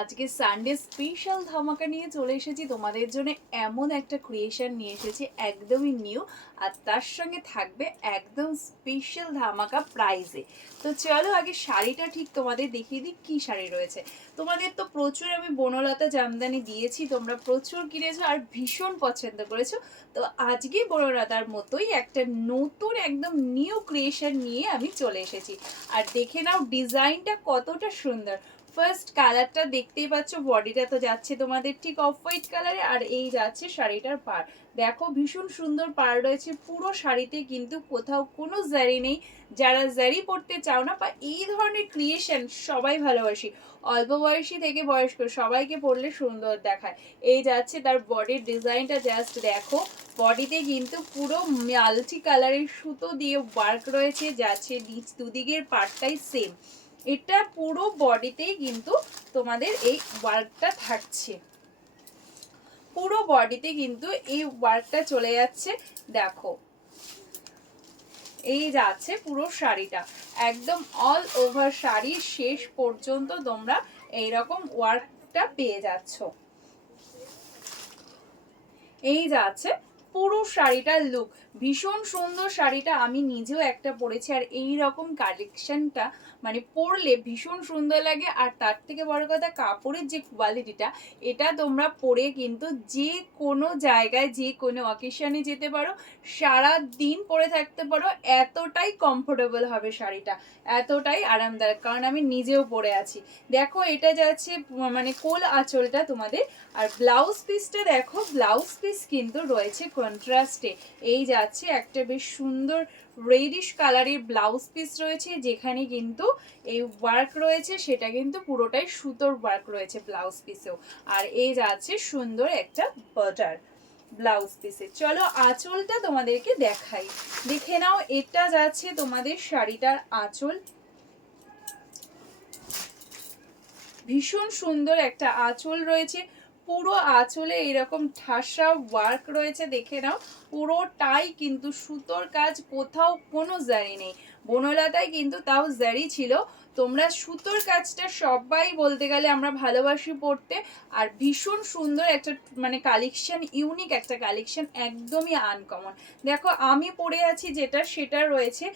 আজকে Sunday special ধামাকা নিয়ে চলে এসেছি তোমাদের জন্য। এমন একটা ক্রিয়েশন নিয়ে এসেছি একদমই নিউ, আর তার সঙ্গে থাকবে একদম স্পেশাল ধামাকা প্রাইজে। তো চলো আগে শাড়িটা ঠিক তোমাদের দেখিয়ে দিই কি শাড়ি রয়েছে। তোমাদের তো প্রচুর আমি বনলতা জামদানি দিয়েছি, তোমরা প্রচুর কিনেছো আর ভীষণ পছন্দ করেছো। তো আজকে বনলতার মতোই একটা নতুন একদম নিউ ক্রিয়েশন নিয়ে আমি চলে এসেছি। আর দেখে নাও ডিজাইনটা কতটা সুন্দর। ফার্স্ট কালারটা দেখতেই পাচ্ছ, বডিটা তো যাচ্ছে তোমাদের ঠিক অফ হোয়াইট কালারে, আর এই যাচ্ছে শাড়িটার পাড়। দেখো ভীষণ সুন্দর পাড় রয়েছে পুরো শাড়িতে, কিন্তু কোথাও কোনো জারি নেই। যারা জারি পড়তে চাও না বা এই ধরনের ক্রিয়েশন সবাই ভালোবাসি, অল্প বয়সী থেকে বয়স্ক সবাইকে পরলে সুন্দর দেখায়। এই যাচ্ছে তার বডির ডিজাইনটা, জাস্ট দেখো। বডিতে কিন্তু পুরো মাল্টি কালারের সুতো দিয়ে ওয়ার্ক রয়েছে, যাচ্ছে নিচ দুদিকের পার্টটাই সেম। এটা পুরো বডিতেই কিন্তু তোমাদের এই ওয়ার্কটা থাকছে, পুরো বডিতে কিন্তু এই ওয়ার্কটা চলে যাচ্ছে। দেখো এই যাচ্ছে পুরো শাড়িটা, একদম অল ওভার শাড়ির শেষ পর্যন্ত তোমরা এইরকম ওয়ার্কটা পেয়ে যাচ্ছ। এই যাচ্ছে পুরো শাড়িটার লুক, ভীষণ সুন্দর শাড়িটা। আমি নিজেও একটা পরেছি, আর এই রকম কালেকশনটা মানে পরলে ভীষণ সুন্দর লাগে। আর তার থেকে বড় কথা, কাপড়ের যে কোয়ালিটিটা, এটা তোমরা পরে কিন্তু যে কোনো জায়গায় যে কোনো অকেশনে যেতে পারো, সারা দিন পরে থাকতে পারো। এতটাই কমফোর্টেবল হবে শাড়িটা, এতটাই আরামদায়ক, কারণ আমি নিজেও পরে আছি। দেখো এটা যাচ্ছে মানে কোল আঁচলটা তোমাদের। আর ব্লাউজ পিসটা দেখো, ব্লাউজ পিস কিন্তু রয়েছে কন্ট্রাস্টে। এই যাচ্ছে একটা বেশ সুন্দর রেডিশ কালারের ব্লাউজ পিস রয়েছে, যেখানে কিন্তু এই ওয়ার্ক রয়েছে সেটা কিন্তু পুরোটাই সুতোর ওয়ার্ক রয়েছে ব্লাউজ পিসেও। আর এই যাচ্ছে সুন্দর একটা বর্ডার ব্লাউজ পিসে। চলো আঁচলটা তোমাদেরকে দেখাই, দেখে নাও। এটা যাচ্ছে তোমাদের শাড়িটার আঁচল, ভীষণ সুন্দর একটা আঁচল রয়েছে। পুরো আঁচলে এরকম ঠাসা ওয়ার্ক রয়েছে, দেখে নাও। পুরোটাই কিন্তু সুতোর কাজ, কোথাও কোনো জারি নেই। বনলতায় কিন্তু তাও জারি ছিল। তোমরা সুতোর কাজটা সবাই বলতে গেলে আমরা ভালোবাসি পড়তে। আর ভীষণ সুন্দর একটা মানে কালেকশন, ইউনিক একটা কালেকশন, একদমই আনকমন। দেখো আমি পরে আছি যেটা, সেটা রয়েছে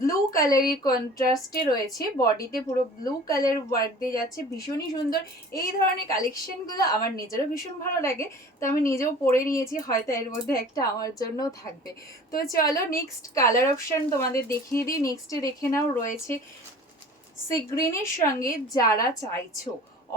ব্লু কালারের কন্ট্রাস্টে রয়েছে, বডিতে পুরো ব্লু কালার ওয়ার্ক দিয়ে যাচ্ছে, ভীষণই সুন্দর। এই ধরনের কালেকশনগুলো আমার নিজেরও ভীষণ ভালো লাগে, তো আমি নিজেও পরে নিয়েছি, হয়তো এর মধ্যে একটা আমার জন্যও থাকবে। তো চলো নেক্সট কালার অপশন তোমাদের দেখিয়ে দিই। নেক্সটে দেখে নাও রয়েছে সি গ্রিনের সঙ্গে, যারা চাইছো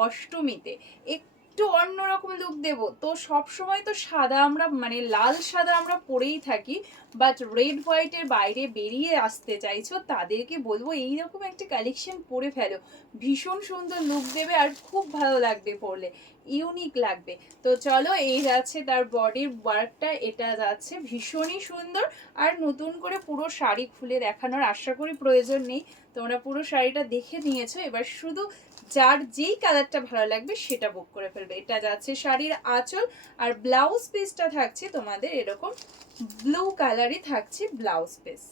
অষ্টমীতে একটু অন্যরকম লুক দেব, তো সব সময় তো সাদা আমরা মানে লাল সাদা আমরা পরেই থাকি, বাট রেড হোয়াইটের বাইরে বেরিয়ে আসতে চাইছো তাদেরকে বলবো এইরকম একটা কালেকশন পরে ফেলো, ভীষণ সুন্দর লুক দেবে আর খুব ভালো লাগবে পরলে, ইউনিক লাগবে। তো চলো এই যাচ্ছে তার বডির ওয়ার্কটা, এটা যাচ্ছে ভীষণই সুন্দর। আর নতুন করে পুরো শাড়ি খুলে দেখানোর আশা করি প্রয়োজন নেই, তোমরা পুরো শাড়িটা দেখে নিয়েছো, এবার শুধু যার যেই কালারটা ভালো লাগবে সেটা বুক করে ফেলবে। এটা যাচ্ছে শাড়ির আঁচল, আর ব্লাউজ পিসটা থাকছে তোমাদের এরকম ব্লু কালারই থাকছে ব্লাউজ পিস।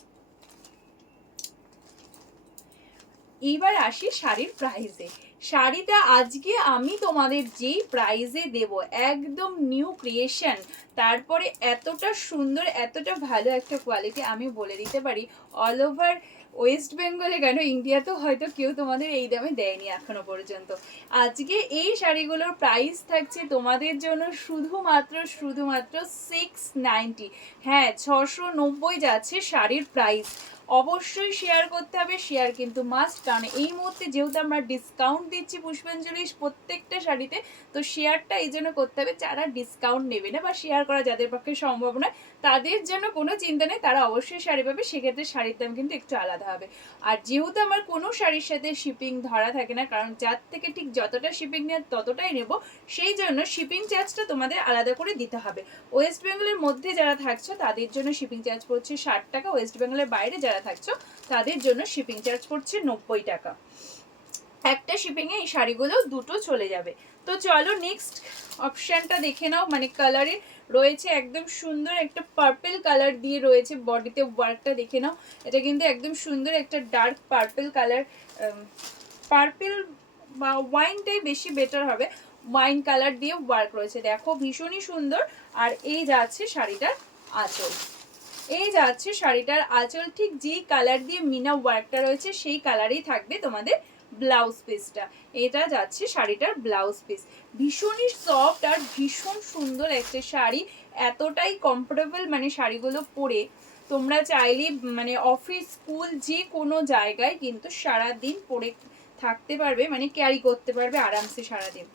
এইবার আসি শাড়ির প্রাইসে। শাড়িটা আজকে আমি তোমাদের যেই প্রাইসে দেব, একদম নিউ ক্রিয়েশন, তারপরে এতটা সুন্দর এতটা ভালো একটা কোয়ালিটি, আমি বলে দিতে পারি অল ওভার ওয়েস্ট বেঙ্গলে কেন ইন্ডিয়াতেও হয়তো কেউ তোমাদের এই দামে দেয়নি এখনো পর্যন্ত। আজকে এই শাড়িগুলোর প্রাইস থাকছে তোমাদের জন্য শুধুমাত্র শুধুমাত্র 690। হ্যাঁ 690 যাচ্ছে শাড়ির প্রাইস। অবশ্যই শেয়ার করতে হবে, শেয়ার কিন্তু মাস্ট, কারণ এই মুহূর্তে যেহেতু আমরা ডিসকাউন্ট দিচ্ছি পুষ্পাঞ্জলি প্রত্যেকটা শাড়িতে, তো শেয়ারটা এই জন্য করতে হবে। যারা ডিসকাউন্ট নেবে না বা শেয়ার করা যাদের পক্ষে সম্ভব নয়, তাদের জন্য কোনো চিন্তা নেই, তারা অবশ্যই শাড়ি পাবে, সেক্ষেত্রে শাড়ির দাম কিন্তু একটু আলাদা হবে। আর যেহেতু আমার কোনো শাড়ির সাথে শিপিং ধরা থাকে না, কারণ যার থেকে ঠিক যতটা শিপিং নেয় ততটাই নেব, সেই জন্য শিপিং চার্জটা তোমাদের আলাদা করে দিতে হবে। ওয়েস্ট বেঙ্গলের মধ্যে যারা থাকছো তাদের জন্য শিপিং চার্জ পড়ছে 60 টাকা, ওয়েস্ট বেঙ্গলের বাইরে যারা থাকছো তাদের জন্য শিপিং চার্জ পড়ছে 90 টাকা। একটা শিপিংয়ে এই শাড়িগুলো দুটো চলে যাবে। তো চলো নেক্সট অপশানটা দেখে নাও, মানে কালারে রয়েছে একদম সুন্দর একটা পার্পল কালার দিয়ে রয়েছে বডিতে ওয়ার্কটা, দেখে নাও। এটা কিন্তু একদম সুন্দর একটা ডার্ক পার্পল কালার, পার্পল বা ওয়াইনটাই বেশি বেটার হবে, ওয়াইন কালার দিয়ে ওয়ার্ক রয়েছে, দেখো ভীষণই সুন্দর। আর এই যাচ্ছে শাড়িটার আঁচল, এই যাচ্ছে শাড়িটার আঁচল, ঠিক যেই কালার দিয়ে মিনা ওয়ার্কটা রয়েছে সেই কালারেই থাকবে তোমাদের ব্লাউজ পিসটা। এটা যাচ্ছে শাড়িটার ব্লাউজ পিস, ভীষণই সফট আর ভীষণ সুন্দর একটা শাড়ি, এতটাই কমফোর্টেবল, মানে শাড়িগুলো পরে তোমরা চাইলে মানে অফিস স্কুল যে কোনো জায়গায় কিন্তু সারাদিন পরে থাকতে পারবে, মানে ক্যারি করতে পারবে আরামসে সারাদিন।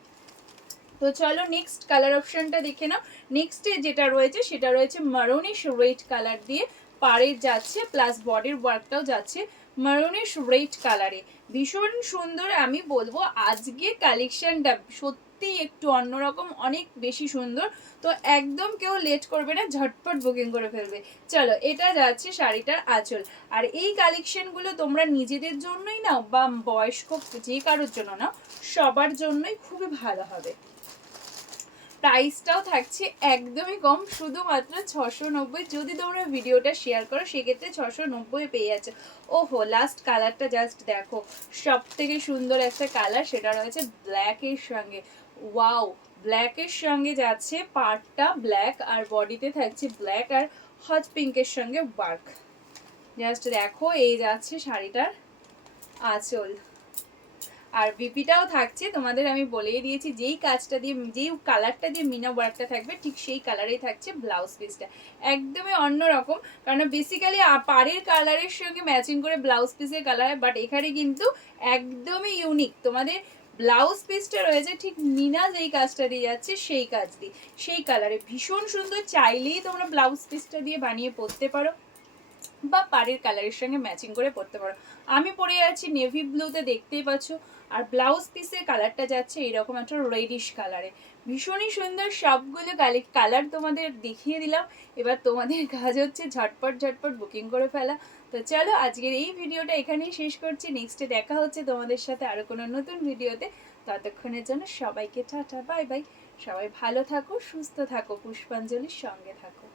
তো চলো নেক্সট কালার অপশনটা দেখে নাও। নেক্সটে যেটা রয়েছে সেটা রয়েছে মারুনিশ রেড কালার দিয়ে পাড়ের যাচ্ছে, প্লাস বডির ওয়ার্কটাও যাচ্ছে মারুনিশ রেড কালারে, ভীষণ সুন্দর। আমি বলবো আজকে কালেকশনটা সত্যি একটু অন্যরকম, অনেক বেশি সুন্দর। তো একদম কেউ লেট করবে না, ঝটপট বুকিং করে ফেলবে। চলো এটা যাচ্ছে শাড়িটার আঁচল। আর এই কালেকশনগুলো তোমরা নিজেদের জন্যই নাও বা বয়স্ক যে কারোর জন্য নাও, সবার জন্যই খুবই ভালো হবে। প্রাইসটাও থাকছে একদমই কম, শুধুমাত্র 690। যদি তোমরা ভিডিওটা শেয়ার করো সেক্ষেত্রে 690 পেয়ে যাচ্ছে। ওহো, লাস্ট কালারটা জাস্ট দেখো, সব থেকে সুন্দর একটা কালার, সেটা রয়েছে ব্ল্যাকের সঙ্গে। ওয়াও, ব্ল্যাকের সঙ্গে যাচ্ছে পার্টটা ব্ল্যাক, আর বডিতে থাকছে ব্ল্যাক আর হট পিঙ্কের সঙ্গে ওয়ার্ক। জাস্ট দেখো, এই যাচ্ছে শাড়িটার আঁচল। আর বিপিটাও থাকছে, তোমাদের আমি বলেই দিয়েছি যেই কাজটা দিয়ে, যেই কালারটা দিয়ে মিনা ওয়ার্কটা থাকবে ঠিক সেই কালারেই থাকছে ব্লাউজ পিসটা, একদমই অন্যরকম। কারণ বেসিক্যালি পাড়ের কালারের সঙ্গে ম্যাচিং করে ব্লাউজ পিসের কালার হয়, বাট এখানে কিন্তু একদমই ইউনিক। তোমাদের ব্লাউজ পিসটা রয়েছে ঠিক মিনা যেই কাজটা দিয়ে যাচ্ছে সেই কাজ দিয়ে, সেই কালারে ভীষণ সুন্দর। চাইলেই তোমরা ব্লাউজ পিসটা দিয়ে বানিয়ে পরতে পারো বা পাড়ের কালারের সঙ্গে ম্যাচিং করে পরতে পারো। আমি পরে আছি নেভি ব্লুতে, দেখতেই পাচ্ছ। আর ব্লাউজ পিসের কালারটা যাচ্ছে এইরকম একটা রেডিশ কালারে, ভীষণই সুন্দর। সবগুলো কালার তোমাদের দেখিয়ে দিলাম, এবার তোমাদের কাজ হচ্ছে ঝটপট ঝটপট বুকিং করে ফেলা। তো চলো আজকের এই ভিডিওটা এখানেই শেষ করছি, নেক্সটে দেখা হচ্ছে তোমাদের সাথে আরও কোনো নতুন ভিডিওতে। ততক্ষণের জন্য সবাইকে টাটা, বাই বাই। সবাই ভালো থাকো, সুস্থ থাকো, পুষ্পাঞ্জলির সঙ্গে থাকো।